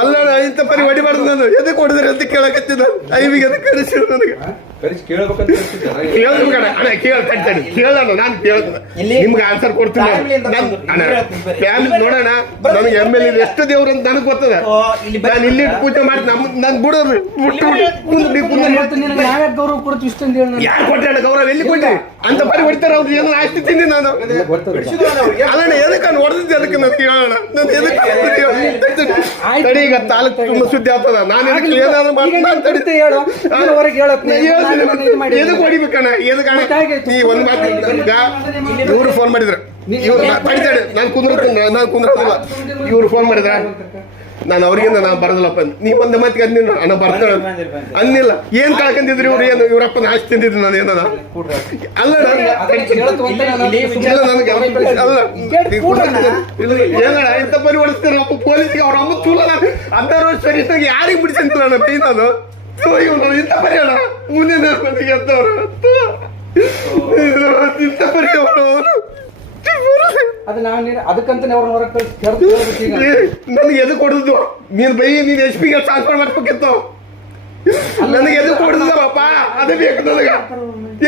ಅಲ್ಲ ಇಂಥ ಪರಿ ಹೊಡಿಬಾರ್ದು ನಾನು ಎದಕ್ಕೆ ಹೊಡೆದ್ರೆ ಅಂತ ಕೇಳಕತ್ತಿದ್ದ? ಐವಿಗೆ ಅದಕ್ಕೆ ಕರೆಸಿ ನನಗೆ? ಕರೆಸಿ ಕೇಳ್ಬೇಕಂತ ಅಣ್ಣ ಕೇಳ ಕೇಳೋಣ ನಾನು ನಿಮ್ಗೆ ಆನ್ಸರ್ ಕೊಡ್ತೀನಿ. ನಾನು- ಫ್ಯಾಮಿಲಿ ನೋಡೋಣ. ನನಗೆ ಎಂ ಎಲ್ ಎಷ್ಟು ದೇವ್ರು ಅಂತ ನನಗೆ ಗೊತ್ತದ. ನಾನು ಇಲ್ಲಿ ಪೂಜೆ ಮಾಡಿ ನಮ್ ನಾನು ಬಿಡೋದು ಗೌರವ ಕೊಡ್ತೀವಿ ಹೇಳಿ ನಾನು. ಯಾರು ಕೊಟ್ಟೆ ಗೌರವ? ಎಲ್ಲಿ ಕೊಟ್ಟೆ ಅಂತ ಬರಿ ಹೊಡಿತಾರ ಅವ್ರು. ಏನೋ ನಾನು. ನಾನು. ಅಲ್ಲಣ್ಣ ಎದಕ್ಕೆ ನಾನು ಹೊಡೆದಿದ್ದೆ? ಅದಕ್ಕೆ ನಾನು ಎದಕ್ಕೆ ಆಯ್ತು. ತಡಿ ಈಗ ತಾಲೂಕು ತುಂಬ ಸುದ್ದಿ ಆಗ್ತದ. ನಾನು ಏನಾದ್ರು ಮಾಡ್ತೀನಿ? ನೀನ್ ನಾನು ಹೇಳು. ಹೊರಗೆ ಹೇಳ್ತೀನಿ. ಎದಕ್ಕೆ ಹೊಡಿಬೇಕಣ್ಣ? ಎದಕ್ಕೆ ಅಣ್ಣ? ಗೊತ್ತಾಗೈತು. ನೀ ಒಂದು ಮಾತು ಈಗ ಇವ್ರು ಫೋನ್ ಮಾಡಿದ್ರು. ಇವ್ರು ತಡಿತಾಡಿ ನಾನು ಕುಂದ್ರತೀನಿ. ನಾನು ಕುಂದ್ರತಿಲ್ಲ. ಇವ್ರು ಫೋನ್ ಮಾಡಿದ್ರ? ನಾನು ಅವ್ರಿಗಿಂದ ನಾನು ಬರೋದಿಲ್ಲಪ್ಪ. ನೀ ಒಂದು ಮಾತಿಗೆ ಅಂದಿಲ್ಲ. ಅಣ್ಣ ಬರ್ತಾಳೆ. ಅಂದಿಲ್ಲ. ಏನ್ ಕಳ್ಕೊಂಡಿದ್ರಿ ಇವ್ರು? ಏನು? ಇವ್ರಪ್ಪ ಆಸ್ತಿ ತಿಂದಿದ್ರು ನಾನು ಏನದ? ಅಲ್ಲ ನನಗೆ ಅಲ್ಲ. ಏನಣ್ಣ? ಇಂಥ ಪರಿ ಹೊಡಿಸ್ತೀರ ಅಪ್ಪ ಪೊಲೀಸ್ಗೆ ಅವ್ರ ಅಮ್ಮ ಚೂಲ ನಾನು ಸರಿ ಯಾರಿಗೆ ಬಿಡಿಸಂತಿಲ್ಲ ನಾನು ನಾನು? ಇವ್ನು ಇಂಥ ಮನೆಗೆ ಇಂಥ ಅವರು ಅದು ನಾವ್ ನೀನ್ ಅದಕ್ಕಂತಾನೆ ಅವ್ರನ್ನ ಹೊರಗೆ ಕಳ್ಸಿ ಕರ್ದು ಹೇಳ್ಬೇಕು ಈಗ ನನಗೆ ಎದು ಕೊಡುದು. ನೀನ್ ಬೈ ನೀನ್ ಎಚ್ ಪಿಗೆ ಟ್ರಾನ್ಸ್ಫರ್ ಮಾಡ್ಬೇಕಿತ್ತು ನನಗೆ ಎದು ಅದೇ ಬೇಕು ನನಗ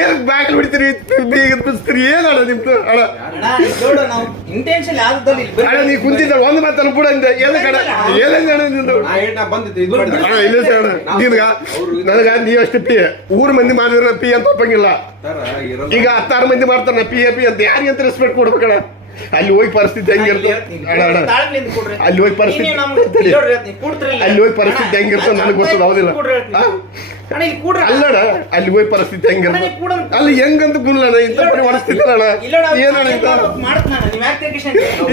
ಏನ್ ಬ್ಯಾಕ್ ಬಿಡ್ತೀರಿ ಬೀಗ ಬಿಡಿಸ್ತೀರಿ ಏನಣ್ಣ ನಿಮ್ದು? ಅಣ್ಣ. ಅಣ್ಣ. ಅಣ್ಣ ನೀ ಕುಂತಿದ್ದ ಒಂದು ಮಾತನ್ನು ಕೂಡ ಅಂದೆ. ಎಲ್ಲ ಕಣ? ಏನಂದ ಅಣ್ಣ ನಿಂದು? ಅಣ್ಣ ಇಲ್ಲ ಸರ್ ಅಣ್ಣ. ನಿನ್ಗ ನನಗ ನೀ ಅಷ್ಟು ಪಿ ಊರ್ ಮಂದಿ ಮಾಡಿದ್ರೆ ಪಿ ಅಂತ ಒಪ್ಪಂಗಿಲ್ಲ. ಈಗ ಹತ್ತಾರು ಮಂದಿ ಮಾಡ್ತಾರ ಪಿ ಎ ಪಿ ಅಂತ. ಯಾರಿಗೆ ಅಂತ ರೆಸ್ಪೆಕ್ಟ್ ಕೊಡ್ಬೇಕಣ್ಣ? ಅಲ್ಲಿ ಹೋಗಿ ಪರಿಸ್ಥಿತಿ ಹೆಂಗಿರ್ತದೆ. ಅಲ್ಲಿ ಹೋಗಿ ಪರಿಸ್ಥಿತಿ- ಅಲ್ಲಿ ಹೋಗಿ ಪರಿಸ್ಥಿತಿ ಹೆಂಗಿರ್ತದೆ ನನಗೆ ಗೊತ್ತದ ಹೌದಿಲ್ಲ. ಅಲ್ಲಣ್ಣ ಅಲ್ಲಿ ಹೋಗಿ ಪರಿಸ್ಥಿತಿ ಹೆಂಗಿರ್ತದೆ ಅಲ್ಲಿ ಹೆಂಗಂತ ಗುಲ್ಲಣ್ಣ ಇಂಥ ಪರಿ ಮಾಡಿಸ್ತಿದ್ದಲ್ಲ ಏನ್?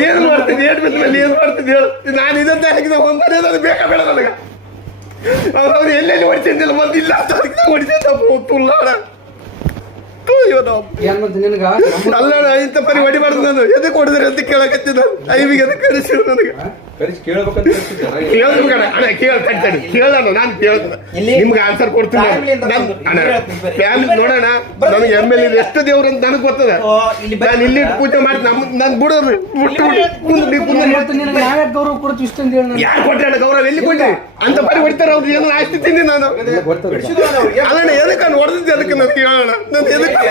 ಏನ್ ಮಾಡ್ತಿದ್ದೆ? ಏಟ್ ಬಿದ್ದಲ್ಲಿ ಏನ್ ಮಾಡ್ತಿದ್ದೆ ಹೇಳು. ನಾನು ಇದಂತ ಹಾಕಿದ ಒಂದನೇ ಅದು ಬೇಕಾ ಬೇಡ ನನಗೆ. ಅವ್ರು ಎಲ್ಲೆಲ್ಲಿ ಹೊಡಿತಿದ್ದಿಲ್ಲ ಬಂದಿಲ್ಲ ಅಂತ ಹೊಡಿತಿದ್ದ. ತುಲ್ಲ ಅಣ್ಣ ಇಂತ ಪರಿ ಹೊಡಿಬಾರ್ದು ನಾನು ಎದಕ್ಕೆ ಹೊಡೆದ್ರೆ ಅಂತ ಕೇಳಕತ್ತಿದ್ದ? ಐವಿಗೆ ಅದಕ್ಕೆ ಕಳಿಸಿದ್ರು ನನಗೆ? ಕರೆಸಿ ಕೇಳ್ಬೇಕಂತ ಅಣ್ಣ ಕೇಳ ಕೇಳೋಣ ನಾನು ನಿಮ್ಗೆ ಆನ್ಸರ್ ಕೊಡ್ತೀನಿ ಫ್ಯಾಮಿಲಿ ನೋಡೋಣ. ನನಗೆ ಎಂ ಎಲ್ ಎಷ್ಟು ದೇವ್ರು ಅಂತ ನನಗೆ ಗೊತ್ತದ. ನಾನು ಇಲ್ಲಿ ಪೂಜೆ ಮಾಡಿ ನಮ್ ನಾನು ಬಿಡೋದು ಬಿಟ್ಟು ಗೌರವ ಕೊಡ್ತೀವಿ ಯಾರು ಎಲ್ಲಿ ಕೊಟ್ಟಿ? ಅಂತ ಬರೀ ಹೊಡಿತಾರ ಅವ್ರು. ಏನೋ ಆಸ್ತಿ ತಿಂದಿ ನಾನು. ಅಲ್ಲಣ್ಣ ಎದಕ್ಕೆ ನಾನು ಹೊಡೆದಿದ್ದೆ? ಅದಕ್ಕೆ ನಾನು ಎದಕ್ಕೆ.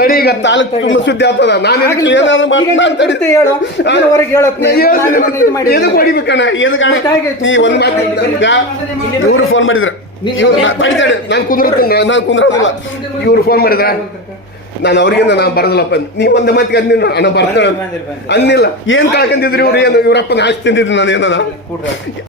ತಡಿ ಈಗ ತಾಲೂಕು ತುಂಬ ಸುದ್ದಿ ಆಗ್ತದ. ನಾನು ಏನಾದ್ರು ಮಾಡ್ತೀನಿ? ಹೇಳೋ. ಹೇಳು ಎದಕ್ಕೆ ಹೊಡಿಬೇಕಣ್ಣ? ನೀ ಒಂದು ಮಾತು ಈಗ ಇವ್ರು ಫೋನ್ ಮಾಡಿದ್ರು. ಇವ್ರು ತಡಿತಾಡಿ ನಾನು ಕುಂದ್ರತೀನಿ ನಾನು ಕುಂದ್ರೋದಿಲ್ಲ ಇವ್ರು ಫೋನ್ ಮಾಡಿದ್ರ? ನಾನು ಅವ್ರಿಗಿಂತ ನಾನು ಬರೋದಿಲ್ಲಪ್ಪ. ನೀ ಒಂದು ಮಾತಿಗೆ ಅಂದಿನ ಅಣ್ಣ ಬರ್ತಾಳೆ ಅನ್ನಿಲ್ಲ ಏನ್ ಕಳ್ಕೊಂಡಿದ್ರಿ ಇವ್ರು? ಏನು ಇವ್ರಪ್ಪನ ತಿಂದಿದ್ರು ನಾನು ಏನದ?